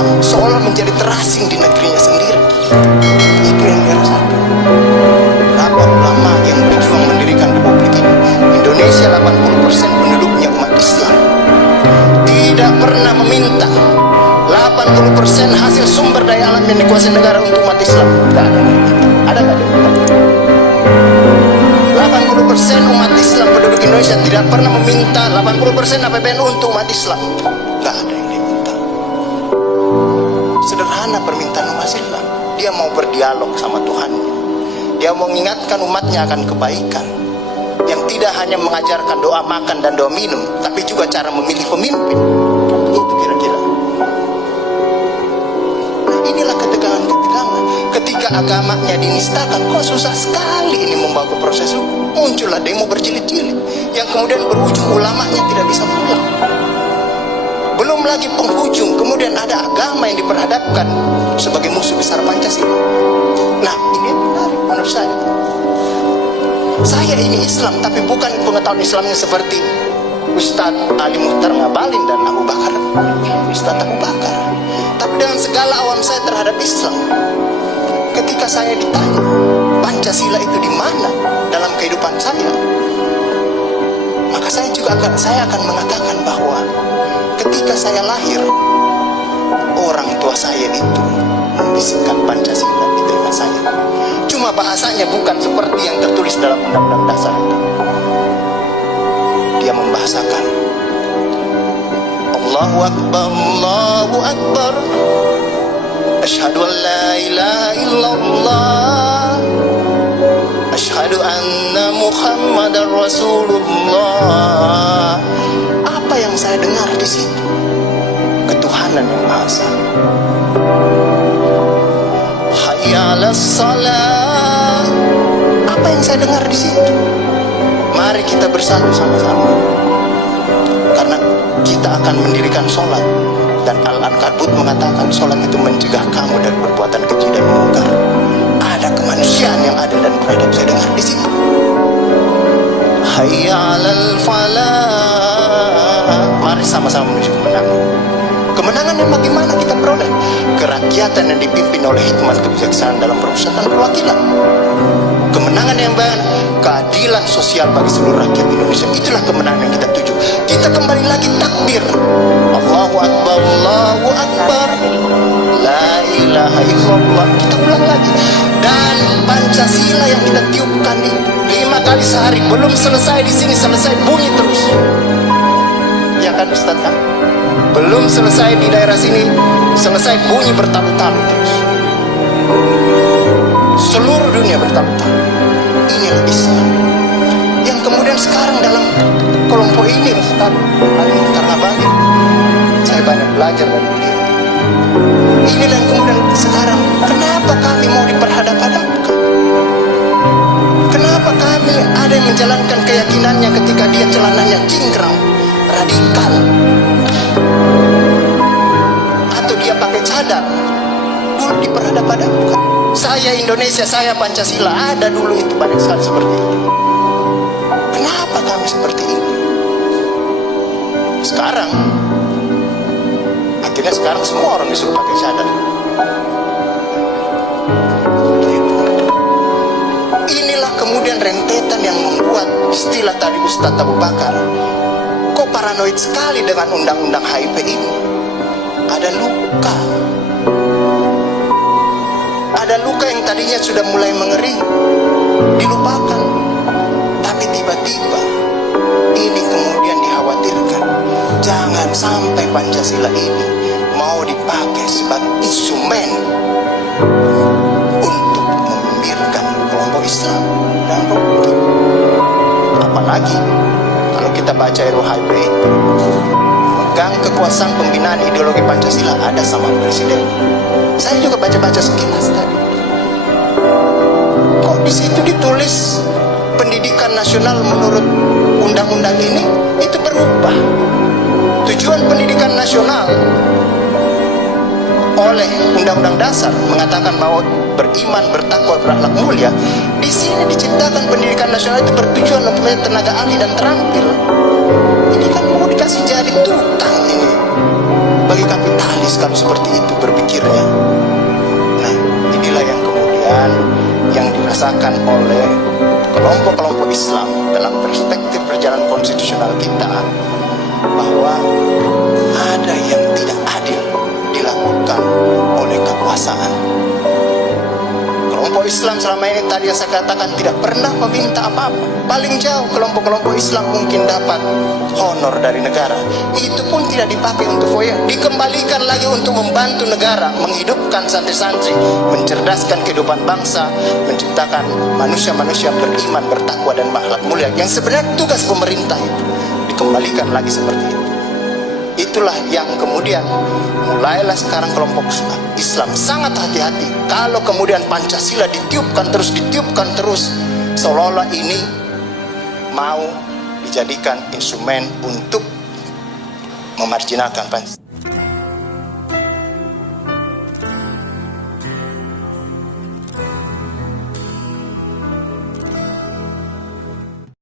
Islam seolah menjadi terasing di negerinya sendiri. Itu yang dirasakan. Berapa ulama yang berjuang mendirikan republik ini? Indonesia 80% penduduknya umat Islam. Tidak pernah meminta 80% hasil sumber daya alam yang dikuasai negara untuk umat Islam. Tidak ada. Ada nggak? 80% umat Islam penduduk Indonesia tidak pernah meminta 80% APBN untuk umat Islam. Nggak ada yang diminta. Sederhana permintaan umat Islam. Dia mau berdialog sama Tuhan. Dia mau mengingatkan umatnya akan kebaikan. Yang tidak hanya mengajarkan doa makan dan doa minum, tapi juga cara memilih pemimpin. Itu kira-kira. Nah, inilah ketegangan-ketegangan. Ketika agamanya dinistakan, kok susah sekali ini membawa ke proses hukum. Muncullah demo berjilid-jilid yang kemudian berujung ulamanya tidak bisa pulang. Belum lagi penghujung, kemudian ada agama yang diperhadapkan sebagai musuh besar Pancasila. Nah, ini yang menarik menurut saya. Saya ini Islam, tapi bukan pengetahuan Islamnya seperti Ustadz Ali Muhtar Ngabalin dan Abu Bakar, Ustadz Abu Bakar. Tapi dengan segala awam saya terhadap Islam, ketika saya ditanya Pancasila itu di mana dalam kehidupan saya, maka saya akan mengatakan bahwa ketika saya lahir, orang tua saya itu membisikkan Pancasila di telinga saya. Cuma bahasanya bukan seperti yang tertulis dalam Undang-Undang Dasar itu. Dia membahasakan Allahu Akbar, Allahu Akbar, Asyhadu an la ilaha illallah, Asyhadu anna Muhammadar Rasulullah. Apa yang saya dengar di situ? Ketuhanan yang Maha Esa. Hayya 'alas shalah. Apa yang saya dengar di situ? Mari kita bersatu sama-sama, karena kita akan mendirikan sholat. Dan Al-Ankabut mengatakan sholat itu mencegah kamu dari perbuatan keji dan mungkar. Ada kemanusiaan yang ada dan beradab. Saya dengar di situ. Hayya 'alal falah. Mari sama-sama menuju kemenangan. Kemenangan yang bagaimana kita peroleh? Kerakyatan yang dipimpin oleh hikmat kebijaksanaan dalam permusyawaratan perwakilan. Kemenangan yang baik, keadilan sosial bagi seluruh rakyat Indonesia. Itulah kemenangan yang kita tuju. Kita kembali lagi takbir, Allahu Akbar, Allahu Akbar, la ilaha illallah. Kita ulang lagi. Dan Pancasila yang kita tiupkan ini 5 kali sehari, belum selesai di sini, selesai bunyi terus. Ya kan Ustaz kan? Belum selesai di daerah sini, selesai bunyi bertalu-talu terus. Seluruh dunia bertalu-talu. Inilah Islam yang kemudian sekarang dalam kelompok ini, Ustaz Ali Muhtar Ngabalin, saya banyak belajar dari beliau. Inilah yang kemudian sekarang, kenapa kami mau diperhadap-hadapkan? Kenapa kami ada yang menjalankan keyakinannya ketika dia celananya cingkrang, radikal, atau dia pakai cadar, dulu diperhadap-hadapkan. Saya Indonesia, saya Pancasila, ada dulu itu banyak sekali seperti itu. Kenapa kami seperti ini? Sekarang, akhirnya sekarang semua orang disuruh pakai cadar. Inilah kemudian rentetan yang membuat istilah tadi Ustadz Abu Bakar, kok paranoid sekali dengan undang-undang HIP ini. Ada luka. Ada luka yang tadinya sudah mulai mengering, dilupakan. Tapi tiba-tiba ini kemudian dikhawatirkan, jangan sampai Pancasila ini mau dipakai sebagai instrumen untuk membiarkan kelompok Islam dan Republik. Apalagi kalau kita baca RUHP itu, megang kekuasaan pembinaan ideologi Pancasila ada sama presiden. Saya juga baca-baca sekilas tadi. Kok di situ ditulis pendidikan nasional menurut undang-undang ini itu berubah. Tujuan pendidikan nasional oleh Undang-Undang Dasar mengatakan bahwa beriman, bertakwa, berakhlak mulia. Di sini diciptakan pendidikan nasional itu bertujuan untuk tenaga ahli dan terampil. Ini kan mau dikasih jadi tukang ini. bagi kapitalis kalau seperti itu berpikirnya. Nah, inilah yang kemudian yang dirasakan oleh kelompok-kelompok Islam dalam perspektif perjalanan konstitusional kita, bahwa ada yang tidak adil dilakukan oleh kekuasaan. Kelompok Islam selama ini tadi yang saya katakan tidak pernah meminta apa-apa. Paling jauh kelompok-kelompok Islam mungkin dapat honor dari negara, itu pun tidak dipakai untuk foya, dikembalikan lagi untuk membantu negara menghidupkan santri-santri, mencerdaskan kehidupan bangsa, menciptakan manusia-manusia beriman, bertakwa dan berakhlak mulia, yang sebenarnya tugas pemerintah itu dikembalikan lagi seperti itu. Itulah yang kemudian mulailah sekarang kelompok Islam sangat hati-hati kalau kemudian Pancasila ditiupkan terus, seolah-olah ini mau dijadikan instrumen untuk memarjinalkan Pancasila.